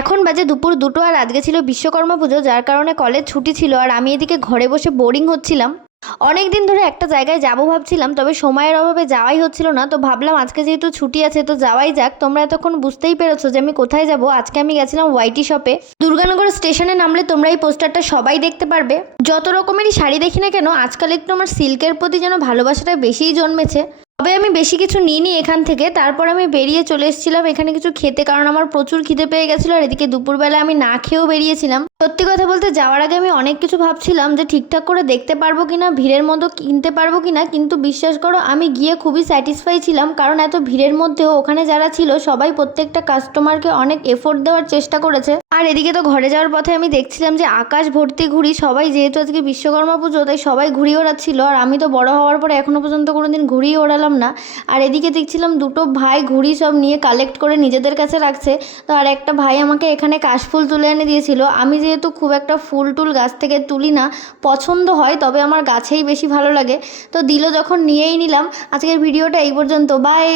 এখন বাজে দুপুর 2টো, আর আজকে ছিল বিশ্বকর্মা পুজো, যার কারণে কলেজ ছুটি ছিল আর আমি এদিকে ঘরে বসে বোরিং হচ্ছিলাম। অনেক দিন ধরে একটা জায়গায় যাবো ভাবছিলাম, তবে সময়ের অভাবে যাওয়াই হচ্ছিল না। তো ভাবলাম আজকে যেহেতু ছুটি আছে তো যাওয়াই যাক। তোমরা এতক্ষণ বুঝতেই পেরেছো যে আমি কোথায় যাব। আজকে আমি গেছিলাম ওয়াইটি শপে। দুর্গানগর স্টেশনে নামলে তোমরা এই পোস্টারটা সবাই দেখতে পারবে। যত রকমেরই শাড়ি দেখি না কেন, আজকাল একটু আমার সিল্কের প্রতি যেন ভালোবাসাটা বেশিই জন্মেছে। তবে আমি বেশি কিছু নিইনি এখান থেকে। তারপর আমি বেরিয়ে চলে এসেছিলাম এখানে কিছু খেতে, কারণ আমার প্রচুর খিদে পেয়ে গেছিলো। আর এদিকে দুপুরবেলা আমি না খেয়েও বেরিয়েছিলাম। সত্যি কথা বলতে যাওয়ার আগে আমি অনেক কিছু ভাবছিলাম যে ঠিকঠাক করে দেখতে পারবো কিনা, ভিড়ের মতো কিনতে পারবো কিনা, কিন্তু বিশ্বাস করো আমি গিয়ে খুবই স্যাটিসফাই ছিলাম। কারণ এত ভিড়ের মধ্যেও ওখানে যারা ছিল সবাই প্রত্যেকটা কাস্টমারকে অনেক এফোর্ট দেওয়ার চেষ্টা করেছে। আর এদিকে তো ঘরে যাওয়ার পথে আমি দেখছিলাম যে আকাশ ভর্তি ঘুড়ি। সবাই যেহেতু আজকে বিশ্বকর্মা পুজো তাই সবাই ঘুড়ি ওড়াচ্ছিল। আর আমি তো বড় হওয়ার পরে এখনো পর্যন্ত কোনোদিন ঘুড়ি ওড়ালাম না। আর এদিকে দেখছিলাম দুটো ভাই ঘুড়ি সব নিয়ে কালেক্ট করে নিজেদের কাছে রাখছে। তো আর একটা ভাই আমাকে এখানে কাশফুল তুলে এনে দিয়েছিল। আমি যেহেতু খুব একটা ফুল টুল গাছ থেকে তুলি না, পছন্দ হয় তবে আমার গাছেই বেশি ভালো লাগে। তো দিল যখন নিয়েই নিলাম। আজকের ভিডিওটা এই পর্যন্ত, বাই।